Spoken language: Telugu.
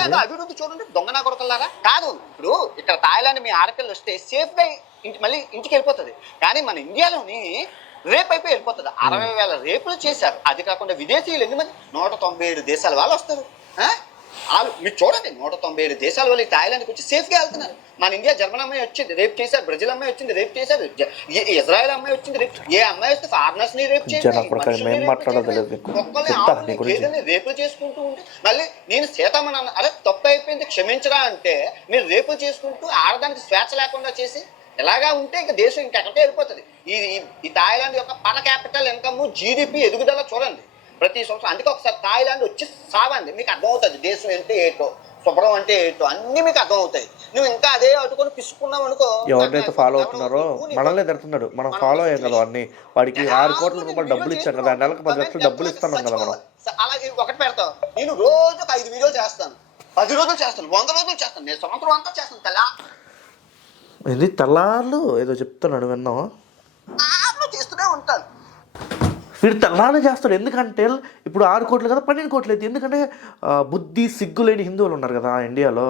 థాయిలాండ్ అభివృద్ధి చూడండి, దొంగనా కొడకల్లారా. కాదు, ఇప్పుడు ఇక్కడ థాయిలాండ్ మీ ఆడపిల్లలు వస్తే సేఫ్ గా మళ్ళీ ఇంటికి వెళ్ళిపోతుంది. కానీ మన ఇండియాలోని రేప్ అయిపోయి వెళ్ళిపోతుంది. 60,000 రేపులు చేశారు. అది కాకుండా విదేశీయులు ఎన్ని మంది, 197 దేశాల వాళ్ళు వస్తారు. వాళ్ళు మీరు చూడండి, 197 దేశాల వాళ్ళు థాయిలాండ్కి వచ్చి సేఫ్గా వెళ్తున్నారు. మన ఇండియా జర్మన్ అమ్మాయి వచ్చింది రేప్ చేశారు, బ్రెజిల్ అమ్మాయి వచ్చింది రేప్ చేశారు, ఇజ్రాయెల్ అమ్మాయి వచ్చింది రేప్. ఏ అమ్మాయి వస్తే ఫారినర్స్ ని రేప్ చేయాలి, రేపులు చేసుకుంటూ ఉంటే మళ్ళీ నేను సీతమ్మని అరే తప్పు అయిపోయింది క్షమించరా అంటే మీరు రేపులు చేసుకుంటూ ఆడదానికి స్వేచ్ఛ లేకుండా చేసి ఎలాగా ఉంటే ఇంకా దేశం ఇంకెక్కడికే వెళ్ళిపోతుంది. ఈ థాయిలాండ్ యొక్క పర్ క్యాపిటల్ ఇన్కమ్, జీడిపి ఎదుగుదల చూడండి ప్రతి సంవత్సరం. అందుకే ఒకసారి థాయిలాండ్ వచ్చి సావండి, మీకు అర్థమవుతుంది దేశం అంటే ఏంటో, శుభ్రం అంటే ఏంటో అన్ని మీకు అర్థమవుతాయి. నువ్వు ఇంకా అదే అటుకొని పిసుకున్నావు అనుకో. ఎవరినైతే ఫాలో అవుతున్నారో మనల్ని తిడుతున్నాడు, మనం ఫాలో అయ్యాం కదా అన్ని. వాడికి 6 కోట్ల రూపాయలు డబ్బులు ఇచ్చాను కదా, నెలకు 10 లక్షలు డబ్బులు ఇస్తాను కదా మనం. అలాగే ఒకటి పెడతావు, నేను రోజుకు 5 వీడియోలు చేస్తాను, 10 రోజులు చేస్తాను, 100 రోజులు చేస్తాను, నేను సంవత్సరం అంతా చేస్తాను. ఇది తెల్లార్లు ఏదో చెప్తున్నాడు విన్నావు, చేస్తూనే ఉంటాను. వీడు తెల్లారే చేస్తాడు. ఎందుకంటే ఇప్పుడు 6 కోట్లు కదా 12 కోట్లు అయితే. ఎందుకంటే బుద్ధి సిగ్గు లేని హిందువులు ఉన్నారు కదా ఇండియాలో.